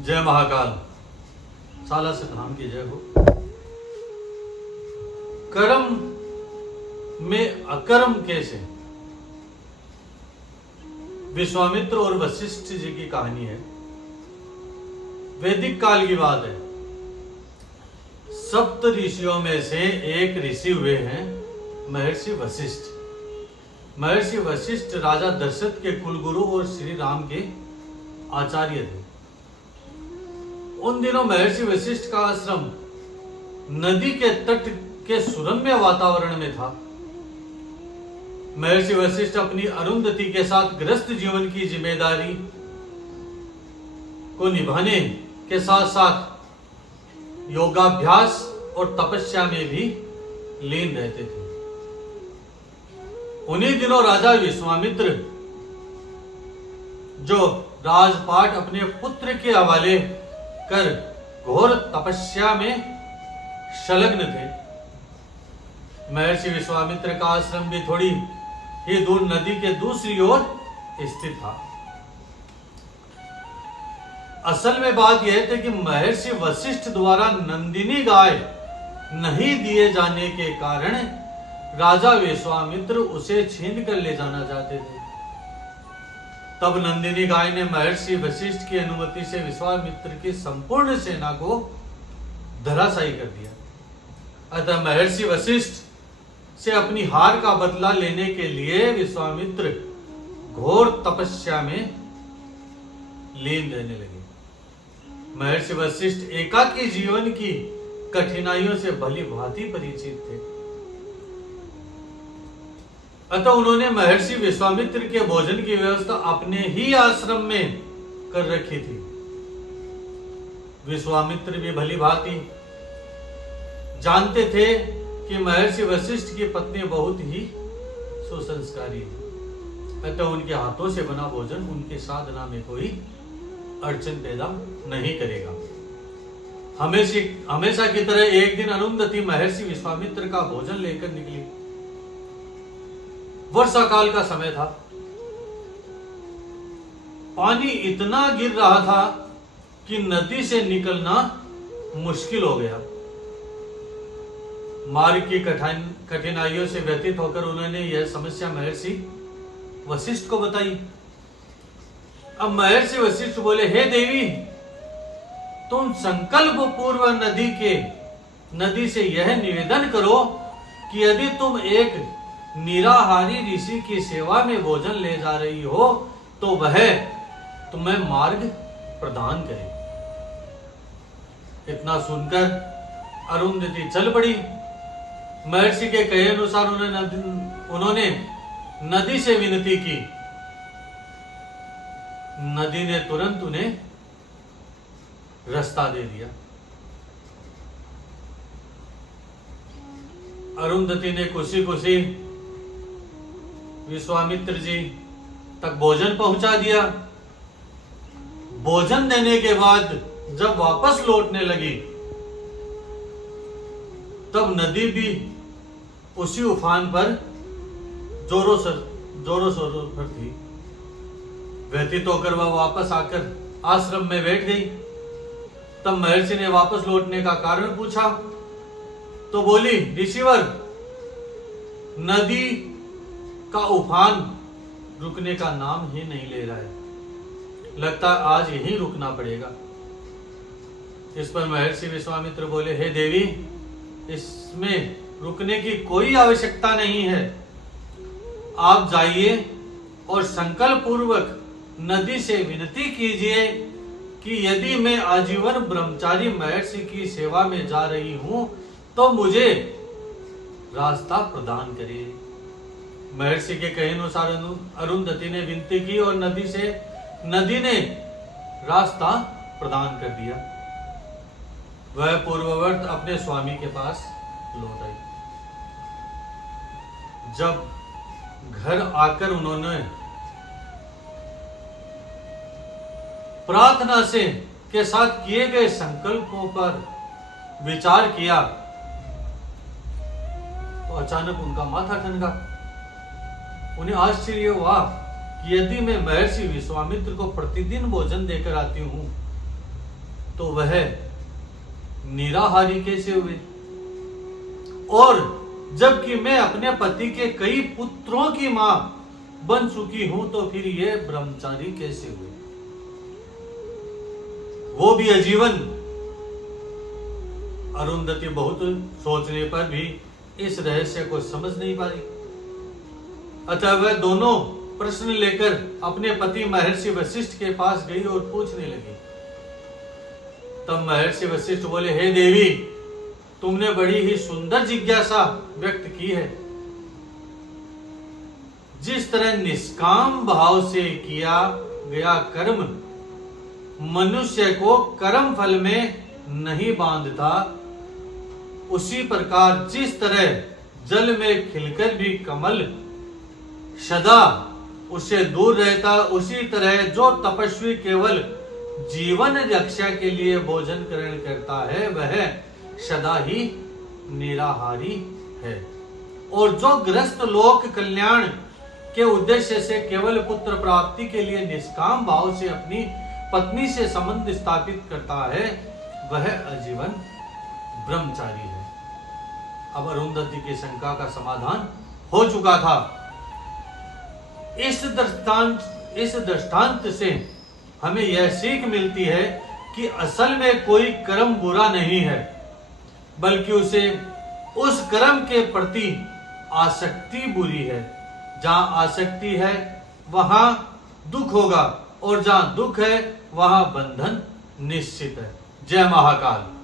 जय महाकाल। साला से धाम की जय हो। कर्म में अकर्म कैसे? विश्वामित्र और वशिष्ठ जी की कहानी है। वैदिक काल की बात है। सप्त ऋषियों में से एक ऋषि हुए हैं महर्षि वशिष्ठ। महर्षि वशिष्ठ राजा दशरथ के कुलगुरु और श्री राम के आचार्य थे। उन दिनों महर्षि वशिष्ठ का आश्रम नदी के तट के सुरम्य वातावरण में था। महर्षि वशिष्ठ अपनी अरुंधति के साथ गृहस्थ जीवन की जिम्मेदारी को निभाने के साथ साथ योगाभ्यास और तपस्या में भी लीन रहते थे। उन्हीं दिनों राजा विश्वामित्र, जो राजपाट अपने पुत्र के हवाले कर घोर तपस्या में संलग्न थे। महर्षि विश्वामित्र का आश्रम भी थोड़ी ही दूर नदी के दूसरी ओर स्थित था। असल में बात यह थी कि महर्षि वशिष्ठ द्वारा नंदिनी गाय नहीं दिए जाने के कारण राजा विश्वामित्र उसे छीन कर ले जाना चाहते थे। तब नंदिनी गाय ने महर्षि वशिष्ठ की अनुमति से विश्वामित्र की संपूर्ण सेना को धराशायी कर दिया। अतः महर्षि वशिष्ठ से अपनी हार का बदला लेने के लिए विश्वामित्र घोर तपस्या में लीन रहने लगे। महर्षि वशिष्ठ एकाकी जीवन की कठिनाइयों से भली भांति परिचित थे। अतः उन्होंने महर्षि विश्वामित्र के भोजन की व्यवस्था अपने ही आश्रम में कर रखी थी। विश्वामित्र भी भली भांति जानते थे कि महर्षि वशिष्ठ की पत्नी बहुत ही सुसंस्कारी है। अतः उनके हाथों से बना भोजन उनके साधना में कोई अड़चन पैदा नहीं करेगा। हमेशा की तरह एक दिन अरुंधति महर्षि विश्वामित्र का भोजन लेकर निकली। वर्षा काल का समय था। पानी इतना गिर रहा था कि नदी से निकलना मुश्किल हो गया। मार्ग की कठिनाइयों से व्यतीत होकर उन्होंने यह समस्या महर्षि वशिष्ठ को बताई। अब महर्षि वशिष्ठ बोले, हे देवी, तुम संकल्प पूर्व नदी से यह निवेदन करो कि यदि तुम एक निराहारी ऋषि की सेवा में भोजन ले जा रही हो तो वह तुम्हें मार्ग प्रदान करे। इतना सुनकर अरुंधति चल पड़ी। महर्षि के कहे अनुसार उन्होंने नदी से विनती की। नदी ने तुरंत उन्हें रास्ता दे दिया। अरुंधति ने खुशी खुशी विश्वामित्र जी तक भोजन पहुंचा दिया। भोजन देने के बाद जब वापस लौटने लगी तब नदी भी उसी उफान पर जोरों शोरों पर थी। व्यतीत होकर वह वापस आकर आश्रम में बैठ गई। तब महर्षि ने वापस लौटने का कारण पूछा तो बोली, ऋषिवर, नदी का उफान रुकने का नाम ही नहीं ले रहा है। लगता है आज यहीं रुकना पड़ेगा। इस पर महर्षि विश्वामित्र बोले, हे देवी, इसमें रुकने की कोई आवश्यकता नहीं है। आप जाइए और संकल्प पूर्वक नदी से विनती कीजिए कि यदि मैं आजीवन ब्रह्मचारी महर्षि की सेवा में जा रही हूं तो मुझे रास्ता प्रदान करे। महर्षि के कहे अनुसार अरुंधति ने विनती की और नदी ने रास्ता प्रदान कर दिया। वह पूर्ववत अपने स्वामी के पास लौट आई। जब घर आकर उन्होंने प्रार्थना से के साथ किए गए संकल्पों पर विचार किया तो अचानक उनका माथा ठनका। उन्हें आश्चर्य हुआ कि यदि मैं महर्षि विश्वामित्र को प्रतिदिन भोजन देकर आती हूं तो वह निराहारी कैसे हुए? और जबकि मैं अपने पति के कई पुत्रों की मां बन चुकी हूं, तो फिर ये ब्रह्मचारी कैसे हुए? वो भी आजीवन। अरुंधति बहुत सोचने पर भी इस रहस्य को समझ नहीं पाई। अतः वह दोनों प्रश्न लेकर अपने पति महर्षि वशिष्ठ के पास गई और पूछने लगी। तब महर्षि वशिष्ठ बोले, हे देवी, तुमने बड़ी ही सुंदर जिज्ञासा व्यक्त की है। जिस तरह निष्काम भाव से किया गया कर्म मनुष्य को कर्म फल में नहीं बांधता, उसी प्रकार जिस तरह जल में खिलकर भी कमल सदा उससे दूर रहता, उसी तरह जो तपस्वी केवल जीवन रक्षा के लिए भोजन ग्रहण करता है वह सदा ही निराहारी है। और जो ग्रस्त लोक कल्याण के उद्देश्य से केवल पुत्र प्राप्ति के लिए निष्काम भाव से अपनी पत्नी से संबंध स्थापित करता है वह आजीवन ब्रह्मचारी है। अब अरुंधति की शंका का समाधान हो चुका था। इस दृष्टांत से हमें यह सीख मिलती है कि असल में कोई कर्म बुरा नहीं है, बल्कि उसे उस कर्म के प्रति आसक्ति बुरी है। जहां आसक्ति है वहां दुख होगा, और जहां दुख है वहां बंधन निश्चित है। जय महाकाल।